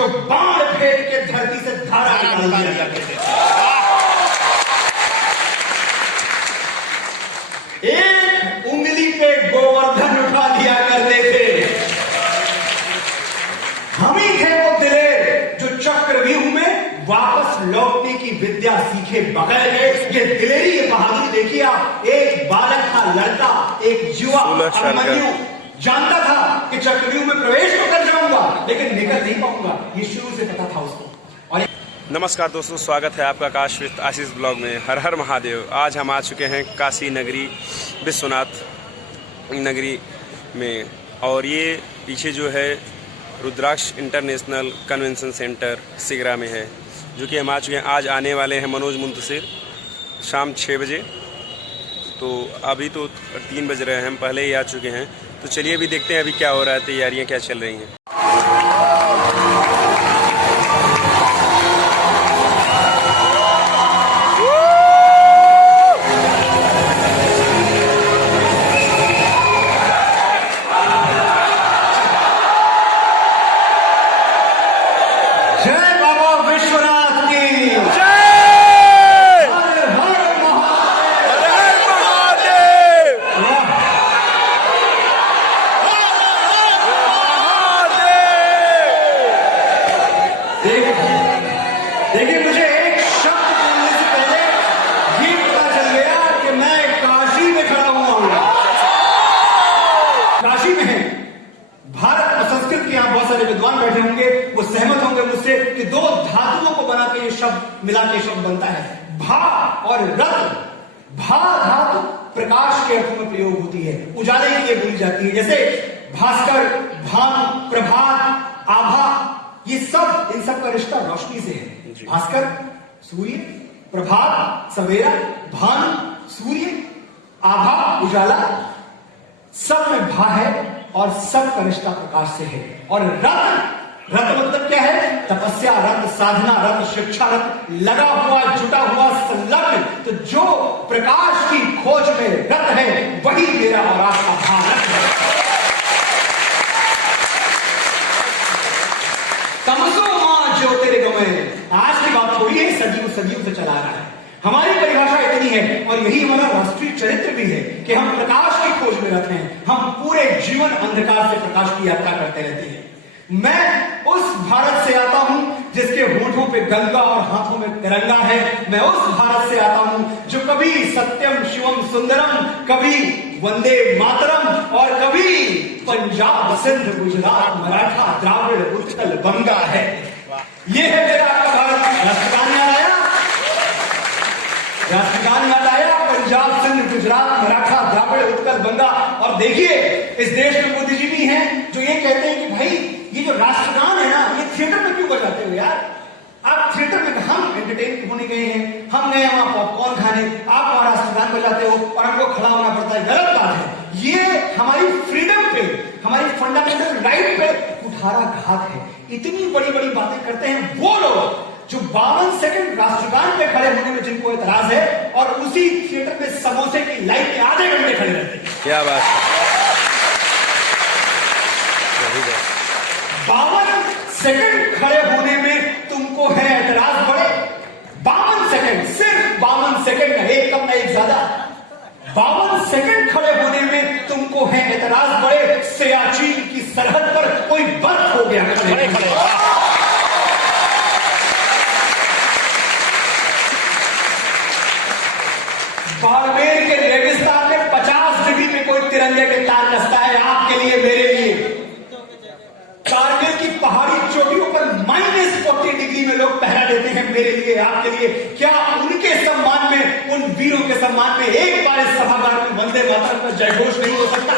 जो बाण फेंक के धरती से धारा निकाल दिया करते थे। एक उंगली पे गोवर्धन उठा दिया करते थे। हम ही थे वो दिलेर जो चक्रव्यूह में वापस लौटने की विद्या सीखे बगैर गए। ये दिलेरी, ये बहादुरी देखिए आप। एक बालक था, लड़का, एक युवा अभिमन्यु जानता था कि चक्रव्यूह में प्रवेश तो कर जाऊंगा लेकिन निकल नहीं पाऊंगा। ये शुरू से पता था उसको। और नमस्कार दोस्तों, स्वागत है आपका आकाश विद आशीष ब्लॉग में। हर हर महादेव। आज हम आ चुके हैं काशी नगरी विश्वनाथ नगरी में, और ये पीछे जो है रुद्राक्ष इंटरनेशनल कन्वेंशन सेंटर सिगरा में है, जो कि हम आ चुके हैं। आज आने वाले हैं मनोज मुंतशिर शाम 6 बजे। तो अभी तो 3 बज रहे हैं, हम पहले ही आ चुके हैं। तो चलिए अभी देखते हैं अभी क्या हो रहा है, तैयारियां क्या चल रही हैं। देखिए, मुझे एक शब्द बोलने से पहले ये पता चल गया कि मैं काशी में खड़ा हुआ हूं। काशी में है भारत और संस्कृत के यहां बहुत सारे विद्वान बैठे होंगे, वो सहमत होंगे मुझसे कि 2 धातुओं को बना के ये शब्द मिला के शब्द बनता है, भा और रत। भा धातु प्रकाश के अर्थ में प्रयोग होती है, उजाले के लिए बोली जाती है। जैसे भास्कर, भानु, प्रभात, आभा, ये सब, इन सब का रिश्ता रोशनी से है। भास्कर सूर्य, प्रभात सवेरा, भानु सूर्य, आभा उजाला, सब में भा है और सब का रिश्ता प्रकाश से है। और रत, रत मतलब क्या है? तपस्या रत, साधना रत, शिक्षा रत, लगा हुआ, जुटा हुआ, संलग्न। तो जो प्रकाश की खोज में रत है वही मेरा और आपका भारत है। तमसो मां ज्योतिर्गमय, आज की बात थोड़ी है, सदियों से चला रहा है। हमारी परिभाषा इतनी है और यही हमारा राष्ट्रीय चरित्र भी है कि हम प्रकाश की खोज में रहते हैं। हम पूरे जीवन अंधकार से प्रकाश की यात्रा करते रहते हैं। मैं उस भारत से आता हूं जिसके होठों पे गंगा और हाथों में तिरंगा है। मैं उस भारत से आता हूं जो कभी सत्यम शिवम सुंदरम, कभी वंदे मातरम और कभी पंजाब, सिंध, गुजरात, मराठा, द्राविड़, उत्कल, बंगा है। ये है मेरा आपका भारत। राष्ट्रगान याद आया? राष्ट्रगान याद आया? पंजाब, सिंध, गुजरात, मराठा, द्राविड़, उत्कल, बंगा। और देखिए, इस देश में मोदी जी भी हैं जो ये कहते हैं कि भाई ये जो राष्ट्रगान है ना, ये थिएटर में क्यों बजाते हो यार? आप थिएटर में, हम एंटरटेन होने गए हैं, हम गए वहां पॉपकॉर्न खाने, आप वहां राष्ट्रगान बजाते हो और हमको खड़ा होना पड़ता है। गलत बात है। ये हमारी फ्रीडम पे, हमारी फंडामेंटल राइट पे कुठाराघात है। इतनी बड़ी बड़ी बातें करते हैं वो लोग जो 52 सेकंड राष्ट्रगान पे खड़े होने में जिनको एतराज है और उसी थिएटर में समोसे की लाइन में आधे घंटे खड़े रहते हैं। क्या बात है। 52 सेकंड खड़े होने में तुमको है एतराज बड़े। 52 सेकंड, सिर्फ 52 सेकंड, एक कम ना एक ज्यादा। 52 सेकंड खड़े होने में तुमको है एतराज बड़े। सियाचिन की सरहद पर कोई बर्फ हो गया खड़े खड़े। बाड़मेर के रेगिस्तान में 50 डिग्री में कोई तिरंगे के तार कसता है, आपके लिए, मेरे लिए। कारगिल की पहाड़ी चोटियों पर -40 डिग्री में लोग पहरा देते हैं, मेरे लिए, आपके लिए। क्या उनके सम्मान में, उन वीरों के सम्मान में एक बार इस सभागार में वंदे मातरम का जयघोष नहीं हो सकता?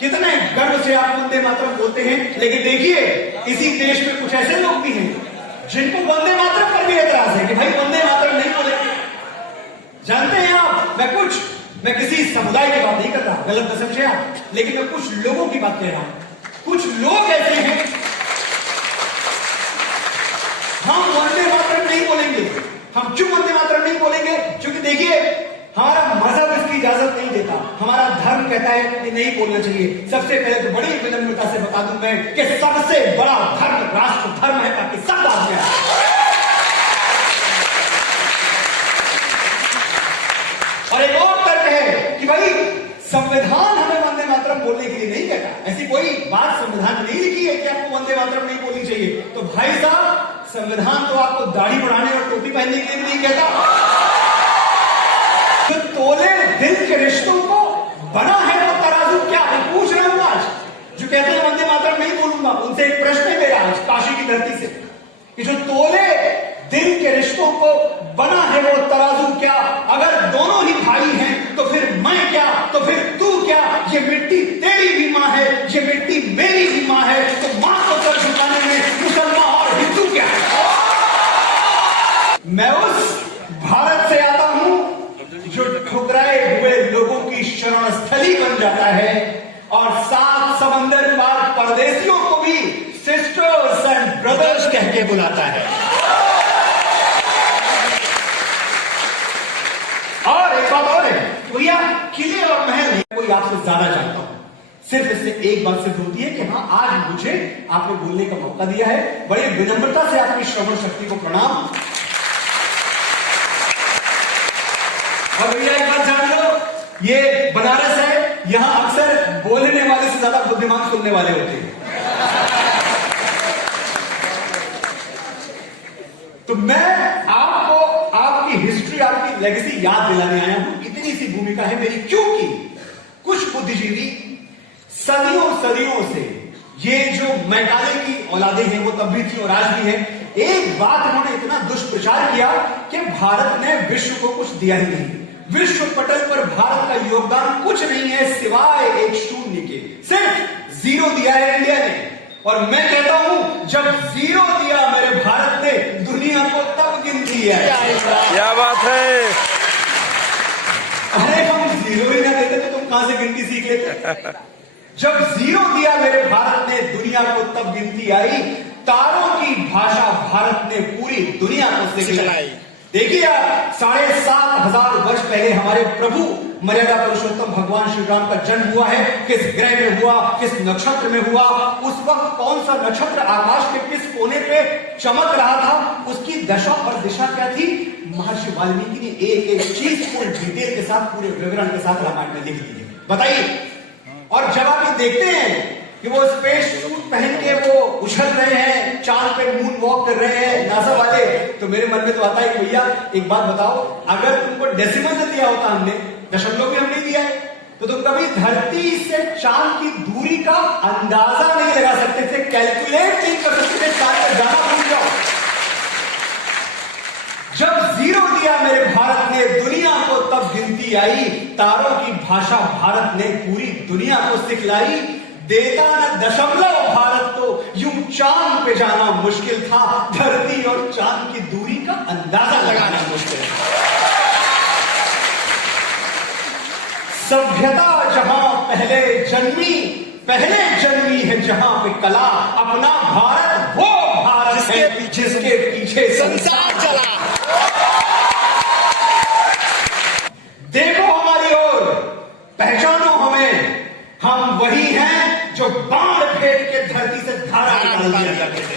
कितने गर्व से आप वंदे मातरम बोलते हैं, लेकिन देखिए इसी देश में कुछ ऐसे लोग भी हैं जिनको वंदे मातरम पर भी एतराज है कि भाई वंदे मातरम नहीं बोलेंगे। जानते हैं आप, मैं किसी समुदाय की बात नहीं कर रहा, गलत न समझे आप, लेकिन मैं कुछ लोगों की बात कह रहा हूं। कुछ लोग ऐसे हैं, हम वंदे मातरम नहीं बोलेंगे, हम चुप हमारा धर्म कहता है कि नहीं बोलना चाहिए। सबसे पहले तो बड़ी विनम्रता से बता दूं मैं कि सबसे बड़ा धर्म राष्ट्र धर्म है, ताकि सब बात में। और एक और तर्क है कि भाई संविधान हमें वंदे मातरम बोलने के लिए नहीं कहता। ऐसी कोई बात संविधान में नहीं लिखी है कि आपको वंदे मातरम नहीं बोलनी चाहिए। तो भाई साहब, संविधान तो आपको दाढ़ी बढ़ाने और टोपी पहनने के लिए नहीं कहता। जो तोले दिल के रिश्तों को बना है वो तराजू क्या है, पूछ रहा हूं आज। जो कहते हैं वंदे मातरम नहीं बोलूंगा, उनसे एक प्रश्न है मेरा आज काशी की धरती से, कि जो तोले दिल के रिश्तों को बना है वो तराजू क्या? अगर दोनों ही भाई हैं तो फिर मैं क्या, तो फिर तू क्या? ये मिट्टी तेरी भी मां है, ये मिट्टी मेरी भी मां है, तो मां को सर झुकाने में मुसलमान और हिंदू क्या? मैं उस भारत से आता हूं जो ठुकराए हुए लोगों की शरण स्थली बन जाता है और 7 समंदर पार परदेशियों को भी सिस्टर्स एंड ब्रदर्स कह के बुलाता है। और एक बात और है भैया, किले और महल नहीं कोई आपसे ज्यादा जानता हूं, सिर्फ इससे एक बात सिद्ध होती है कि हाँ, आज मुझे आपने बोलने का मौका दिया है। बड़ी विनम्रता से आपकी श्रवण शक्ति को प्रणाम। और भैया एक बात जान लो, ये बनारस है, यहां अक्सर बोलने वाले से ज्यादा बुद्धिमान सुनने वाले होते हैं। तो मैं आपको आपकी हिस्ट्री, आपकी लेगेसी याद दिलाने आया हूं। इतनी सी भूमिका है मेरी, क्योंकि कुछ बुद्धिजीवी सदियों सदियों से, ये जो मैकाले की औलादे हैं वो तब भी थी और आज भी है, एक बात उन्होंने इतना दुष्प्रचार किया कि भारत ने विश्व को कुछ दिया ही नहीं। विश्व पटल पर भारत का योगदान कुछ नहीं है सिवाय एक शून्य के। सिर्फ 0 दिया है इंडिया ने। और मैं कहता हूं, जब 0 दिया मेरे भारत ने, दुनिया को तब गिनती है। क्या बात है। अरे हम 0 ही ना देते तो तुम कहां से गिनती सीख लेते। जब 0 दिया मेरे भारत ने, दुनिया को तब गिनती आई। तारों की भाषा भारत ने पूरी दुनिया को सिखलाई। देखिए आप, 7,500 वर्ष पहले हमारे प्रभु मर्यादा पुरुषोत्तम भगवान श्री राम का जन्म हुआ है। किस ग्रह में हुआ, किस नक्षत्र में हुआ, उस वक्त कौन सा नक्षत्र आकाश के किस कोने पे चमक रहा था, उसकी दशा और दिशा क्या थी, महर्षि वाल्मीकि ने एक एक चीज को डिटेल के साथ, पूरे विवरण के साथ रामायण में लिख दी है। बताइए। और जब आप ये देखते हैं कि वो स्पेस सूट पहन के वो उछल रहे हैं, चांद पे मून वॉक कर रहे हैं नासा वाले, तो मेरे मन में तो आता है कि भैया एक बात बताओ, अगर तुमको डेसिमल से दिया होता हमने, दशमलव भी हमने दिया है, तो तुम कभी धरती से चांद की दूरी का अंदाजा नहीं लगा सकते थे, कैलकुलेट नहीं कर सकते थे, चांद पर जाना भूल जाओ। जब 0 दिया मेरे भारत ने, दुनिया को तब गिनती आई। तारों की भाषा भारत ने पूरी दुनिया को सिखलाई। देता न दशमलव भारत तो यूं चांद पे जाना मुश्किल था, धरती और चांद की दूरी का अंदाजा लगाना मुश्किल था। सभ्यता जहां पहले जन्मी है जहां पे कला, अपना भारत वो भारत है जिसके पीछे संसार चला। देखो हमारी ओर, पहचानो हमें, हम वही हैं जो बाण फेंक के धरती से धारा निकाल दिया करते थे।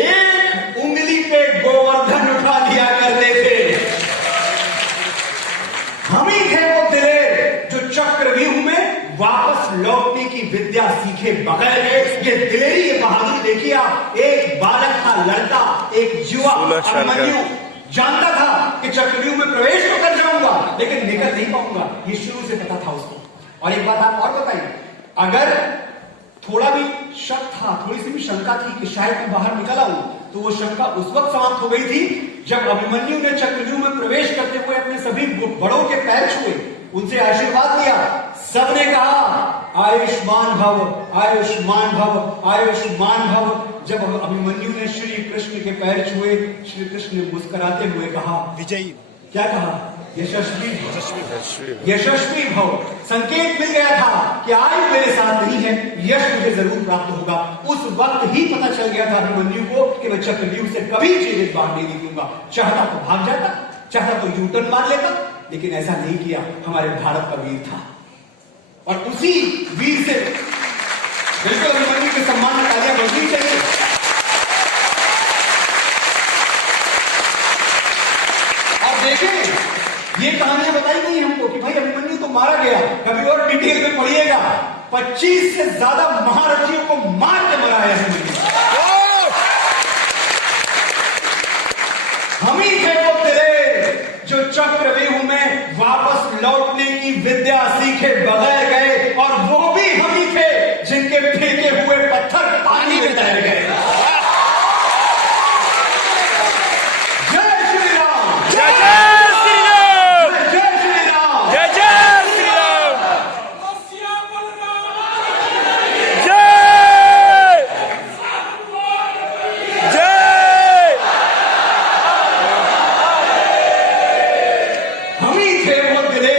एक उंगली पे गोवर्धन उठा दिया करते थे। हम ही थे वो दिलेर जो चक्रव्यूह में वापस लौटने की विद्या सीखे बगैर गए। ये दिलेरी, ये बहादुरी देखिए आप। एक बालक था, लड़का, एक युवा अभिमन्यु, जानता था कि चक्रव्यूह में प्रवेश तो कर जाऊंगा लेकिन निकल नहीं पाऊंगा, ये शुरू से पता था उसको। और एक बात आप और बताइए, अगर थोड़ा भी शक था, थोड़ी सी भी शंका थी कि शायद मैं बाहर निकल आऊं, तो वो शंका उस वक्त समाप्त हो गई थी जब अभिमन्यु ने चक्रव्यूह में प्रवेश करते हुए अपने सभी बड़ों के पैर छुए, उनसे आशीर्वाद लिया। सबने कहा आयुष्मान भव, आयुष्मान भव, आयुष्मान भव। जब अभिमन्यु ने श्री कृष्ण के पैर छुए, श्री कृष्ण ने मुस्कुराते हुए कहा विजयी, क्या कहा, यशस्वी यशस्वी भव। संकेत मिल गया था कि आयु मेरे साथ नहीं है, यश मुझे जरूर प्राप्त होगा। उस वक्त ही पता चल गया था अभिमन्यु को कि मैं चक्रव्यूह से कभी जीवित बाहर नहीं निकलूंगा। चाहता तो भाग जाता, चाहता तो यूटर्न मार लेता, लेकिन ऐसा नहीं किया। हमारे भारत का वीर था और उसी वीर से बिल्कुल अभिमन्यु के सम्मान में तालियां बजनी चाहिए। और देखें, ये कहानियां बताई गई हमको कि भाई अभिमन्यु तो मारा गया, कभी और डिटेल में पढ़िएगा। 25 से ज्यादा महारथियों को मार के मरा है अभिमन्यु। हम ही थे वो तेरे जो चक्रव्यूह में वापस लौटने की विद्या सीखे बगैर गए, और वो भी हम ही थे जिनके फेंके हुए पत्थर पानी में तैर गए। जय श्री राम, जय जय श्री राम, जय श्री राम, जय जय श्री राम, जय जय। हम ही थे वो दिले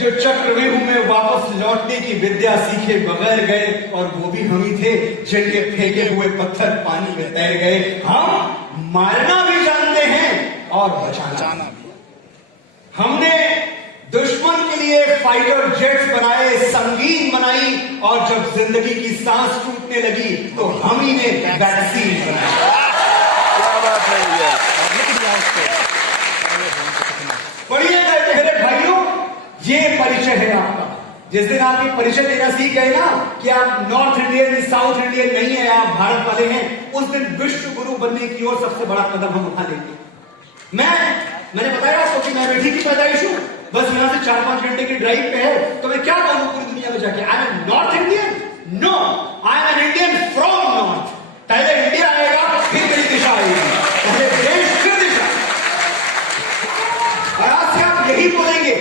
जो चक्रव्यूह में वापस लौटने की विद्या सीखे बगैर गए, और वो भी हम ही थे जिनके फेंके हुए पत्थर पानी में तैर गए। हम मारना भी जानते हैं और बचाना भी। हमने दुश्मन के लिए फाइटर जेट्स बनाए, संगीन बनाई, और जब जिंदगी की सांस टूटने लगी तो हम ही ने वैक्सीन बनाई। क्या बात है भैया। पढ़िएगा मेरे भाइयों, ये परिचय है आपका। जिस दिन आप ये परिचय देना सीख गए ना कि आप नॉर्थ इंडियन साउथ इंडियन नहीं है, आप भारत वाले हैं, उस दिन विश्व गुरु बनने की ओर सबसे बड़ा कदम हम उठा लेंगे। मैंने बताया आपको कि मैं अमेठी की पैदाइश हूं, बस यहां से 4-5 घंटे की ड्राइव पे है, तो मैं क्या कहूं पूरी दुनिया में जाके, I am North Indian? No, I am an Indian from north. पहले इंडिया आएगा, फिर मेरी दिशा आएगी, पहले देश फिर दिशा। और आज से आप यही बोलेंगे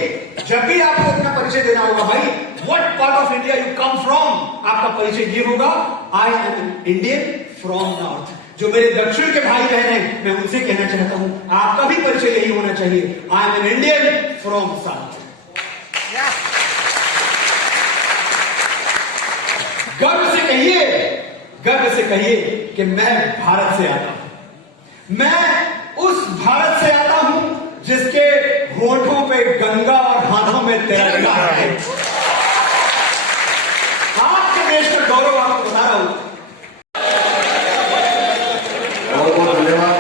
जब भी आपको अपना परिचय देना होगा, भाई what part of India you come from, आपका परिचय ये होगा, आई am an Indian from north. जो मेरे दक्षिण के भाई बहन हैं, मैं उनसे कहना चाहता हूं, आपका भी परिचय यही होना चाहिए, आई am an Indian from south. गर्व से कहिए कि मैं भारत से आता हूं, मैं उस भारत से आता हूं जिसके होठों पे गंगा और हाथों में तिरंगा है। आपके देश का गौरव आपको बता रहा हूं। बहुत बहुत धन्यवाद।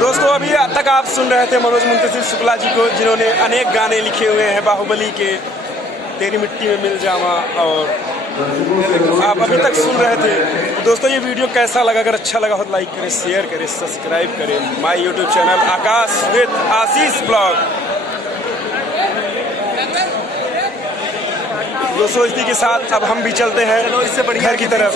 दोस्तों, अभी तक आप सुन रहे थे मनोज मुंतशिर शुक्ला जी को, जिन्होंने अनेक गाने लिखे हुए हैं बाहुबली के, तेरी मिट्टी में मिल जावा, और आप अभी तक सुन रहे थे। तो दोस्तों, ये वीडियो कैसा लगा? अगर अच्छा लगा हो तो लाइक करें, शेयर करें, सब्सक्राइब करें my YouTube channel Akash with Ashish blog. दोस्तों, इसी के साथ अब हम भी चलते हैं घर की तरफ।